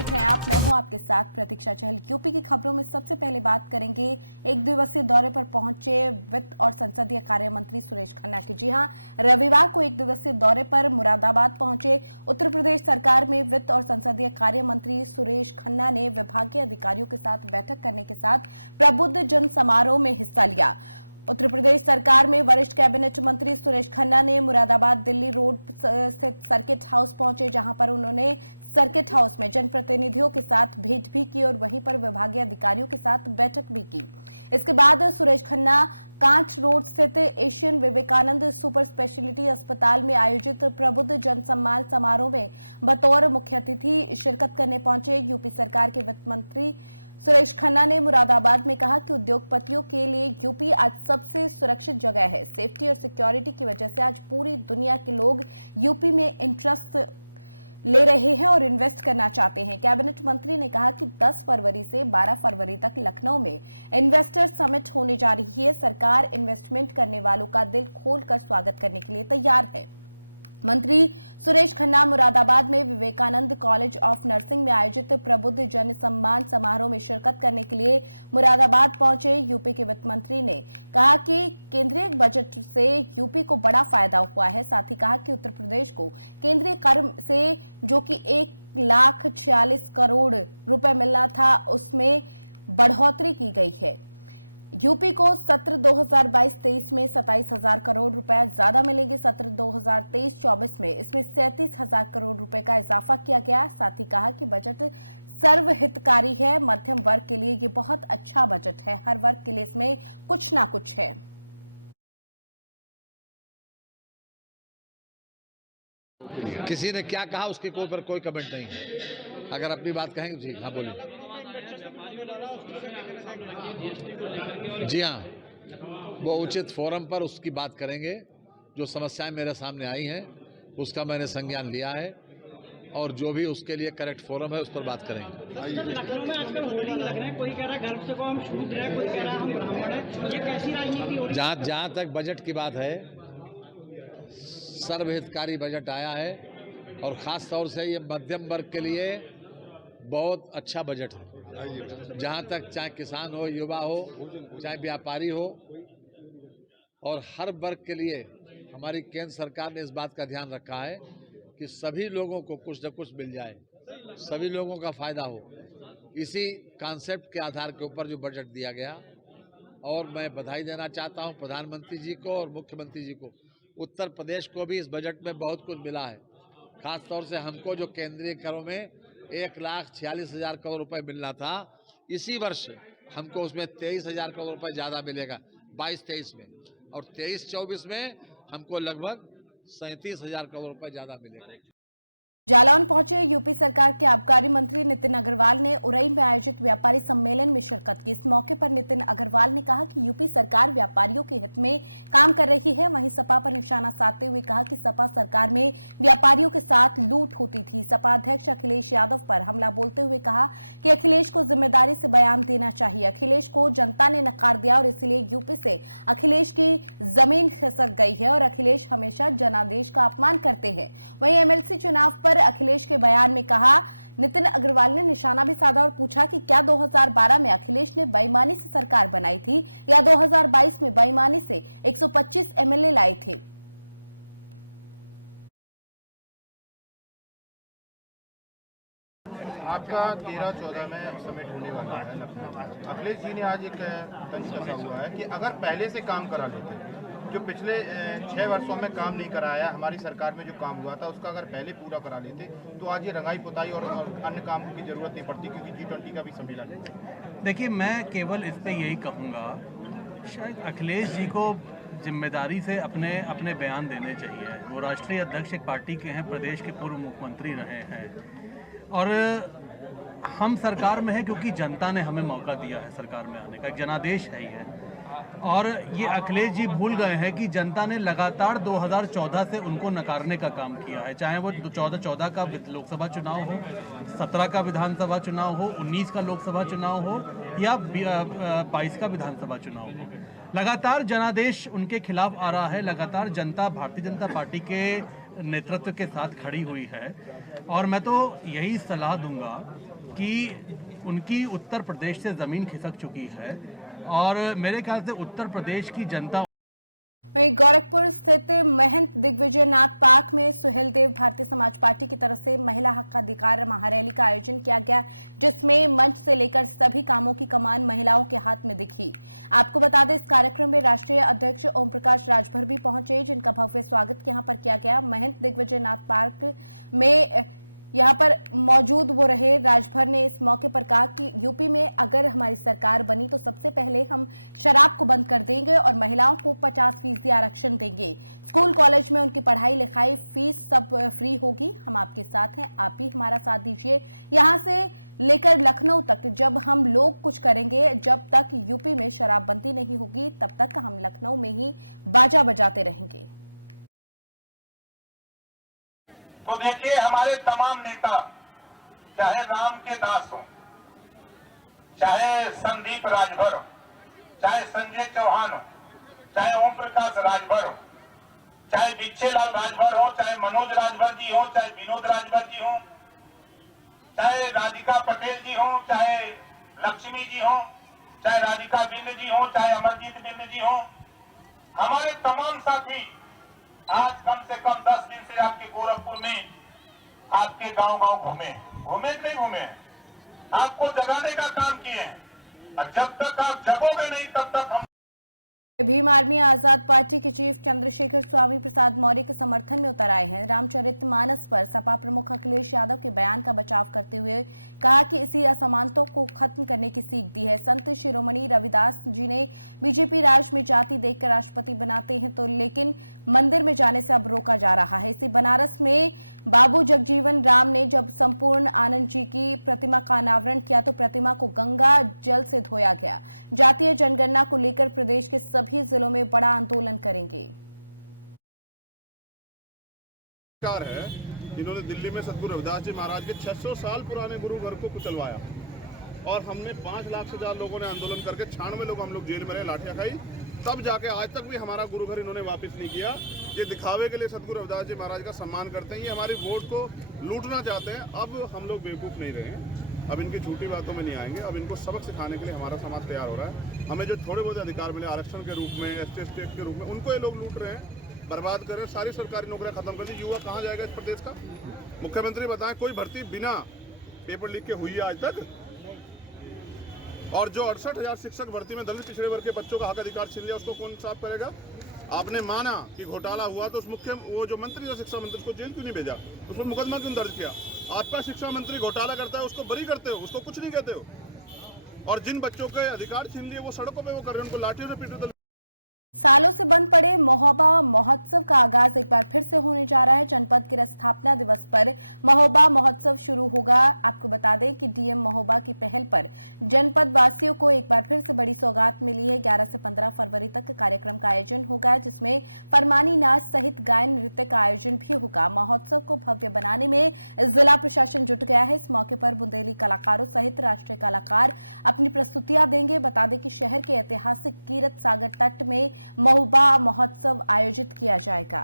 देख रहे हैं आप, मैं हूं आपके साथ प्रतीक्षा चहल। यूपी की खबरों में सबसे पहले बात करेंगे एक दिवसीय दौरे पर पहुंचे वित्त और संसदीय कार्य मंत्री सुरेश खन्ना की। जी हां, रविवार को एक दिवसीय दौरे पर मुरादाबाद पहुंचे उत्तर प्रदेश सरकार में वित्त और संसदीय कार्य मंत्री सुरेश खन्ना ने विभागीय अधिकारियों के साथ बैठक करने के साथ प्रबुद्ध जन समारोह में हिस्सा लिया। उत्तर प्रदेश सरकार में वरिष्ठ कैबिनेट मंत्री सुरेश खन्ना ने मुरादाबाद दिल्ली रोड स्थित सर्किट हाउस पहुंचे, जहां पर उन्होंने सर्किट हाउस में जनप्रतिनिधियों के साथ भेंट भी की और वहीं पर विभागीय अधिकारियों के साथ बैठक भी की। इसके बाद सुरेश खन्ना कांच रोड स्थित एशियन विवेकानंद सुपर स्पेशलिटी अस्पताल में आयोजित प्रबुद्ध जन सम्मान समारोह में बतौर मुख्य अतिथि शिरकत करने पहुंचे। यूपी सरकार के वित्त मंत्री सुरेश खन्ना ने मुरादाबाद में कहा कि उद्योगपतियों के लिए यूपी आज सबसे सुरक्षित जगह है। सेफ्टी और सिक्योरिटी की वजह से आज पूरी दुनिया के लोग यूपी में इंटरेस्ट ले रहे हैं और इन्वेस्ट करना चाहते हैं। कैबिनेट मंत्री ने कहा कि 10 फरवरी से 12 फरवरी तक लखनऊ में इन्वेस्टर समिट होने जा रही है। सरकार इन्वेस्टमेंट करने वालों का दिल खोलकर स्वागत करने के लिए तैयार है। मंत्री सुरेश खन्ना मुरादाबाद में विवेकानंद कॉलेज ऑफ नर्सिंग में आयोजित प्रबुद्ध जन सम्मान समारोह में शिरकत करने के लिए मुरादाबाद पहुंचे। यूपी के वित्त मंत्री ने कहा कि केंद्रीय बजट से यूपी को बड़ा फायदा हुआ है। साथ ही कहा कि उत्तर प्रदेश को केंद्रीय कर से जो कि 1,46 करोड़ रुपए मिलना था, उसमें बढ़ोतरी की गई है। यूपी को सत्र 2022-23 में 27,000 करोड़ रुपए ज्यादा मिलेंगे। सत्र 2023-24 में इसमें 37,000 करोड़ रुपए का इजाफा किया गया। साथ ही कहा कि बजट सर्वहितकारी है। मध्यम वर्ग के लिए ये बहुत अच्छा बजट है। हर वर्ग के लिए इसमें कुछ ना कुछ है। किसी ने क्या कहा उसके ऊपर कोई कमेंट नहीं है। अगर अपनी बात कहेंगे जी हाँ बोलिए। जी हाँ, वो उचित फोरम पर उसकी बात करेंगे। जो समस्याएं मेरे सामने आई हैं उसका मैंने संज्ञान लिया है और जो भी उसके लिए करेक्ट फोरम है उस पर बात करेंगे। लखनऊ में आजकल होर्डिंग लग रहे हैं, कोई कह रहा है गर्भ से को हम शूद्र हैं, कोई कह रहा है हम ब्राह्मण हैं। ये कैसी राजनीति हो रही है? जहाँ तक बजट की बात है, सर्वहितकारी बजट आया है और ख़ास तौर से ये मध्यम वर्ग के लिए बहुत अच्छा बजट है। जहाँ तक चाहे किसान हो, युवा हो, चाहे व्यापारी हो, और हर वर्ग के लिए हमारी केंद्र सरकार ने इस बात का ध्यान रखा है कि सभी लोगों को कुछ न कुछ मिल जाए, सभी लोगों का फायदा हो। इसी कॉन्सेप्ट के आधार के ऊपर जो बजट दिया गया, और मैं बधाई देना चाहता हूं प्रधानमंत्री जी को और मुख्यमंत्री जी को। उत्तर प्रदेश को भी इस बजट में बहुत कुछ मिला है। खास तौर से हमको जो केंद्रीय करों में 1,46,000 करोड़ रुपए मिलना था, इसी वर्ष हमको उसमें 23,000 करोड़ रुपए ज़्यादा मिलेगा 22-23 में, और 23-24 में हमको लगभग 37,000 करोड़ रुपए ज़्यादा मिलेगा। जालौन पहुंचे यूपी सरकार के आबकारी मंत्री नितिन अग्रवाल ने उरई में आयोजित व्यापारी सम्मेलन में शिरकत की। इस मौके पर नितिन अग्रवाल ने कहा कि यूपी सरकार व्यापारियों के हित में काम कर रही है। वहीं सपा पर निशाना साधते हुए कहा कि सपा सरकार में व्यापारियों के साथ लूट होती थी। सपा अध्यक्ष अखिलेश यादव पर हमला बोलते हुए कहा कि अखिलेश को जिम्मेदारी से बयान देना चाहिए। अखिलेश को जनता ने नकार दिया और इसलिए यूपी से अखिलेश की जमीन खिसक गई है और अखिलेश हमेशा जनादेश का अपमान करते हैं। वहीं एमएलसी चुनाव पर अखिलेश के बयान में कहा, नितिन अग्रवाल ने निशाना भी साधा और पूछा कि क्या 2012 में अखिलेश ने बेईमानी से सरकार बनाई थी या 2022 में बेईमानी से 125 एमएलए लाए थे। आपका 13-14 में समिट होने वाला है लखनऊ। अखिलेश जी ने आज एक तंज कसा हुआ है कि अगर पहले से काम करा लेते, जो पिछले 6 वर्षों में काम नहीं कराया, हमारी सरकार में जो काम हुआ था उसका अगर पहले पूरा करा लेते तो आज ये रंगाई पुताई और अन्य कामों की जरूरत नहीं पड़ती, क्योंकि G20 का भी सम्मेलन है। देखिए, मैं केवल इस पे यही कहूँगा, शायद अखिलेश जी को जिम्मेदारी से अपने बयान देने चाहिए। वो राष्ट्रीय अध्यक्ष एक पार्टी के हैं, प्रदेश के पूर्व मुख्यमंत्री रहे हैं और हम सरकार में हैं क्योंकि जनता ने हमें मौका दिया है सरकार में आने का। एक जनादेश है ये, और ये अखिलेश जी भूल गए हैं कि जनता ने लगातार 2014 से उनको नकारने का काम किया है। चाहे वो 14 का लोकसभा चुनाव हो, 17 का विधानसभा चुनाव हो, 19 का लोकसभा चुनाव हो या 22 का विधानसभा चुनाव हो। लगातार जनादेश उनके खिलाफ आ रहा है। लगातार जनता भारतीय जनता पार्टी के नेतृत्व के साथ खड़ी हुई है। और मैं तो यही सलाह दूंगा कि उनकी उत्तर प्रदेश से ज़मीन खिसक चुकी है और मेरे ख्याल से उत्तर प्रदेश की जनता। वहीं गोरखपुर स्थित महंत दिग्विजय नाथ पार्क में सुहेलदेव भारतीय समाज पार्टी की तरफ से महिला हक अधिकार महारैली का आयोजन किया गया, जिसमें मंच से लेकर सभी कामों की कमान महिलाओं के हाथ में दिखी। आपको बता दें, इस कार्यक्रम में राष्ट्रीय अध्यक्ष ओम प्रकाश राजभर भी पहुंचे, जिनका भव्य स्वागत यहां पर किया गया। महंत दिग्विजय नाथ पार्क में यहाँ पर मौजूद वो रहे। राजभर ने इस मौके पर कहा कि यूपी में अगर हमारी सरकार बनी तो सबसे पहले हम शराब को बंद कर देंगे और महिलाओं को 50% आरक्षण देंगे। स्कूल कॉलेज में उनकी पढ़ाई लिखाई फीस सब फ्री होगी। हम आपके साथ हैं, आप भी हमारा साथ दीजिए। यहाँ से लेकर लखनऊ तक जब हम लोग कुछ करेंगे, जब तक यूपी में शराबबंदी नहीं होगी तब तक हम लखनऊ में ही बाजा बजाते रहेंगे। तो देखिए, हमारे तमाम नेता, चाहे राम के दास हो, चाहे संदीप राजभर हो, चाहे संजय चौहान हो, चाहे ओम प्रकाश राजभर हो, चाहे बिच्छेलाल राजभर हो, चाहे मनोज राजभर जी हो, चाहे विनोद राजभर जी हो, चाहे राधिका पटेल जी हो, चाहे लक्ष्मी जी हो, चाहे राधिका बिंद जी हो, चाहे अमरजीत बिंद जी हो, हमारे तमाम साथी आज कम से कम 10 दिन से आपके गोरखपुर में आपके गांव-गांव घूमे कि नहीं घूमे? आपको जगाने का काम किए हैं और जब तक आप जगोगे नहीं तब तक हम। भीम आर्मी आजाद पार्टी के चीफ चंद्रशेखर स्वामी प्रसाद मौर्य के समर्थन में उतर आए हैं। रामचरितमानस पर सपा प्रमुख अखिलेश यादव के बयान का बचाव करते हुए कहा कि इसी असमानताओं को खत्म करने की सीख दी है। संत शिरोमणि रविदास जी ने बीजेपी राज में जाति देखकर राष्ट्रपति बनाते हैं तो लेकिन मंदिर में जाने से अब रोका जा रहा है। इसी बनारस में बाबू जगजीवन राम ने जब संपूर्ण आनंद जी की प्रतिमा का अनावरण किया तो प्रतिमा को गंगा जल से धोया गया। जातीय जनगणना को लेकर प्रदेश के सभी जिलों में बड़ा आंदोलन करेंगे। है इन्होंने दिल्ली में सतगुरु रविदास जी महाराज के 600 साल पुराने गुरु घर को कुचलवाया और हमने 5 लाख से ज्यादा लोगों ने आंदोलन करके 96 लोग हम लोग जेल में रहे, लाठियां खाई, तब जाके आज तक भी हमारा गुरु घर इन्होंने वापस नहीं किया। ये दिखावे के लिए सतगुरु रविदास जी महाराज का सम्मान करते हैं, ये हमारी वोट को लूटना चाहते हैं। अब हम लोग बेवकूफ नहीं रहे, अब इनकी झूठी बातों में नहीं आएंगे। अब इनको सबक सिखाने के लिए हमारा समाज तैयार हो रहा है। हमें जो थोड़े बहुत अधिकार मिले आरक्षण के रूप में, एसटी एक्ट के रूप में, उनको ये लोग लूट रहे हैं, बर्बाद कर रहे हैं। सारी सरकारी नौकरियां खत्म कर दी। युवा कहाँ जाएगा इस प्रदेश का? मुख्यमंत्री बताएं, कोई भर्ती बिना पेपर लीक के हुई है आज तक? और जो 68,000 शिक्षक भर्ती में दलित पिछड़े वर्ग के बच्चों का हक अधिकार छीन लिया, उसको कौन साफ करेगा? आपने माना कि घोटाला हुआ तो उस वो जो मंत्री था शिक्षा मंत्री, उसको जेल क्यों नहीं भेजा? उस पर मुकदमा क्यों दर्ज किया? आपका शिक्षा मंत्री घोटाला करता है, उसको बरी करते हो, उसको कुछ नहीं कहते हो। और जिन बच्चों के अधिकार छीन लिए वो सड़कों पे वो कर रहे हैं, उनको लाठियों से पीटो। सालों से बंद पड़े महोबा महोत्सव का आगाज एक बार फिर से होने जा रहा है। जनपद के स्थापना दिवस पर महोबा महोत्सव शुरू होगा। आपको बता दें कि डीएम महोबा की पहल पर जनपद वासियों को एक बार फिर से बड़ी सौगात मिली है। 11 से 15 फरवरी तक कार्यक्रम का आयोजन होगा, जिसमें फरमानी नाच सहित गायन नृत्य का आयोजन भी होगा। महोत्सव को भव्य बनाने में जिला प्रशासन जुट गया है। इस मौके पर बुंदेली कलाकारों सहित राष्ट्रीय कलाकार अपनी प्रस्तुतियां देंगे। बता दें कि शहर के ऐतिहासिक कीरत सागर तट में महोबा महोत्सव आयोजित किया जाएगा।